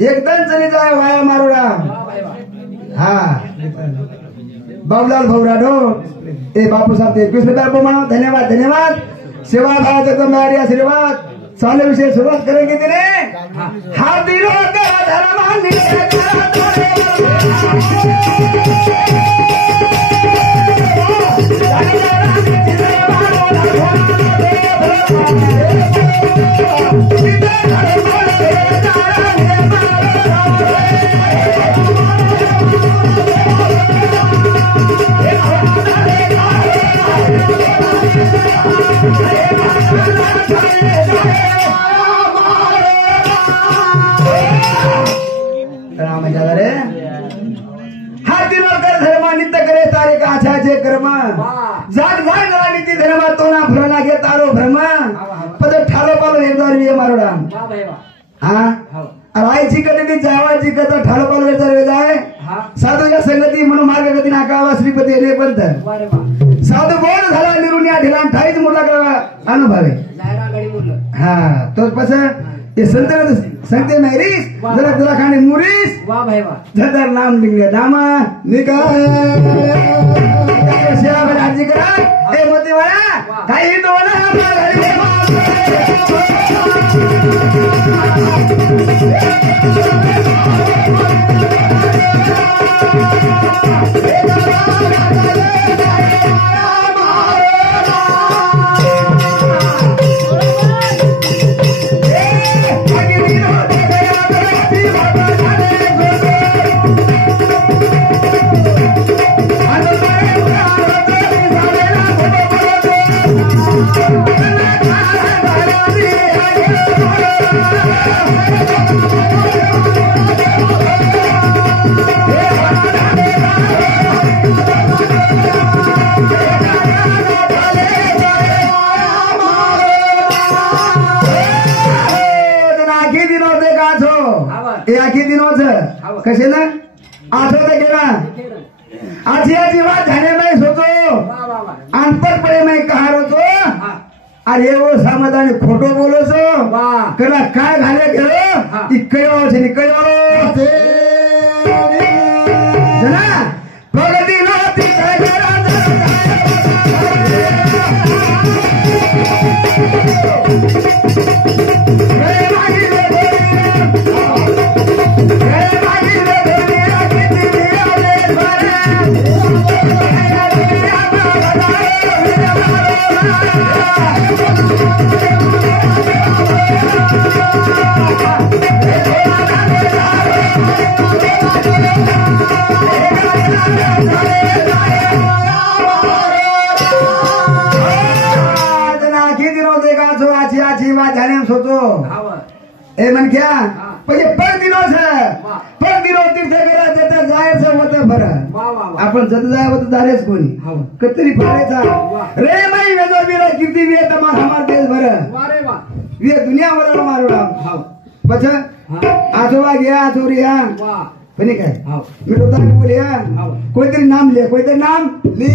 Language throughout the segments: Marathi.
एकदम चली जाए वाया मारोड़ा हाँ बाबूलाल भौराडो ए बापू साहब थे कृष्ण बाबू मानो धन्यवाद धन्यवाद सेवा भाव एकदम मेरी आशीर्वाद साले विषय शुरुआत करेंगे तेरे हाथ दिनों का धर्म कर्म जाग जाग नीति धर्म तो ना भ्रम लागे तारो भ्रम पद ठालो पालो एकदार वे मारोडा हाँ रायची कधी जावाची कथा ठालो पालो एकदार वे जाए साधूच्या संगती म्हणून मार्ग गती नाकावा श्रीपती रे पंत साधू बोल झाला निरुनिया ढिलान ठाईच मुरला का अनुभवे हाँ तो पस ये संते मेरीस जरा तुला खाने मुरीस वाह भाई वाह जदर नाम लिंगे दामा निकाय सेवा राजी करा ए मोती वाला काही तो ना कसे ना आठवत गेला आजी आजी बात झाले मैं सोचो अनपढ़ पड़े मैं कहा रोचो अरे वो समाधान खोटो बोलो सो कला काय घाले गेलो इकयो छे निकयो जना प्रगति नती सोचो ए मन क्या पहिले पर दिनो तीर्थ करा देता जायचं होतं बरं आपण जत जाय होतं दारेच कोणी कतरी फाळायचा रे माई वेदो वीर कीर्ती वे तमा हमार देश बरं वे दुनिया वर मारोडा पछ आजोबा गया आजोरिया पनी काय मी तो ताक बोलिया कोईतरी नाम ले कोईतरी नाम ले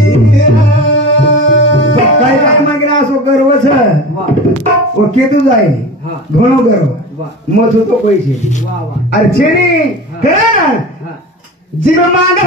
काय काय मागना असो गर्व छ ओ केतू जाय घणो गर्व मत होतो पैसे अरे छेनी काय जीव मागत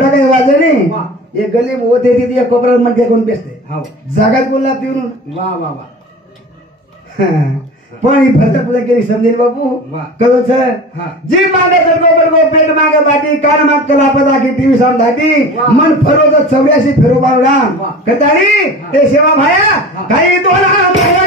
फटाके वाजणे ये गली में होते थी या कोपरा मन के कोण बेचते जागात बोलला पिऊन वाह वाह वाह पण ही भरत पूजा केली समजेल बापू कळो छ जी मागे सरगो बरगो पेट मागे बाटी कान माग कलापत आखी टीव्ही साम धाटी मन फरो तो 84 फेरो बावडा कताणी ए सेवा भाया काही दोना भाई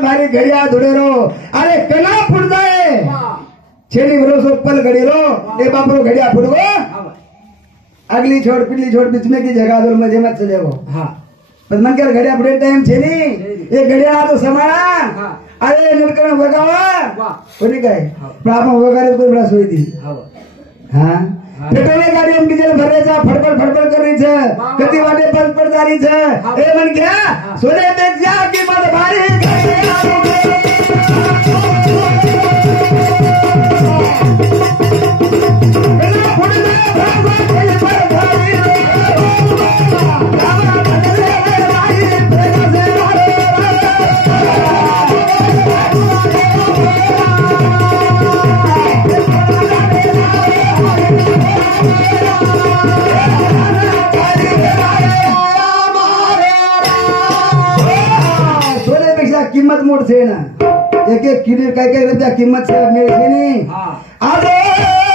भारी घड़िया धुड़ेरो अरे कला फुट जाए छेली भरोसो पल घड़ीरो ए बापरो घड़िया फुटगो अगली छोड़ पिछली छोड़ बीच में की जगह दो मजे मत चले वो पर मन कर घड़िया फुटे टाइम छेली ये घड़िया तो समाना अरे नलकण भगावा कोणी काय प्रापा वगैरे कोण बड़ा सोई दी हां पेट्रोल गाड़ी हम डीजल भरने जा फड़फड़ फड़फड़ कर रही है कति वाटे बंद पड़ जा रही है ए मन क्या सोने देख जा की मत भारी किंमत मोठ छे ना एक एक किलो काय काय रुपया किंमत छे मेळशे नी आलो